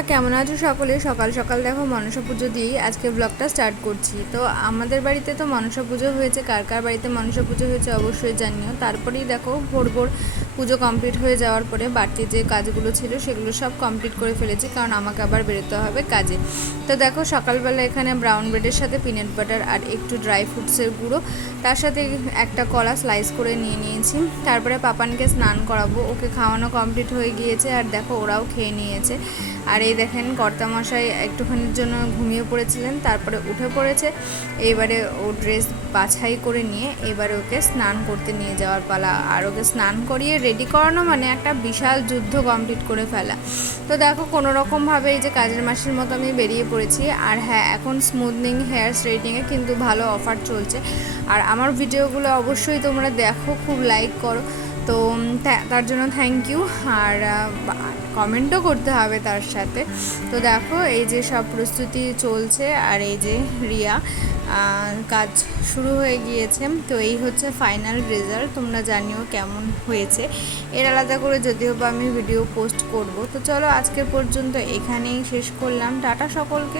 বন্ধুরা, কেমন আছো সকলে? সকাল সকাল দেখো মনসা পুজো দিয়েই আজকে ব্লগটা স্টার্ট করছি। তো আমাদের বাড়িতে তো মনসা পুজো হয়েছে, কার কার বাড়িতে মনসা পুজো হয়েছে অবশ্যই জানিও। তারপরেই দেখো ভোর ভোর পুজো কমপ্লিট হয়ে যাওয়ার পরে বাড়তি যে কাজগুলো ছিল সেগুলো সব কমপ্লিট করে ফেলেছি, কারণ আমাকে আবার বেরোতে হবে কাজে। তো দেখো সকালবেলা এখানে ব্রাউন ব্রেডের সাথে পিনাট বাটার আর একটু ড্রাই ফ্রুটসের গুঁড়ো, তার সাথে একটা কলা স্লাইস করে নিয়ে নিয়েছি। তারপরে পাপানকে স্নান করাবো, ওকে খাওয়ানো কমপ্লিট হয়ে গিয়েছে আর দেখো ওরাও খেয়ে নিয়েছে। আর এই দেখেন কর্তামশাই একটুখানির জন্য ঘুমিয়ে পড়েছিলেন, তারপরে উঠে পড়েছে। এইবারে ও ড্রেস বাছাই করে নিয়ে এবারে ওকে স্নান করতে নিয়ে যাওয়ার পালা। আর ওকে স্নান করিয়ে রেডি করানো মানে একটা বিশাল যুদ্ধ কমপ্লিট করে ফেলা। তো দেখো কোনোরকমভাবে এই যে কাজের মাসির মতো আমি বেরিয়ে পড়েছি। আর হ্যাঁ, এখন স্মুথনিং হেয়ার স্ট্রেটিংয়ে কিন্তু ভালো অফার চলছে। আর আমার ভিডিওগুলো অবশ্যই তোমরা দেখো, খুব লাইক করো, তো তার জন্য থ্যাংক ইউ। আর কমেন্টও করতে হবে তার সাথে। তো দেখো এই যে সব প্রস্তুতি চলছে আর এই যে রিয়া কাজ শুরু হয়ে গিয়েছে। তো এই হচ্ছে ফাইনাল রেজাল্ট, তোমরা জানিও কেমন হয়েছে। এর আলাদা করে যদিও বা আমি ভিডিও পোস্ট করব। তো চলো আজকের পর্যন্ত এখানেই শেষ করলাম, টাটা সকলকে।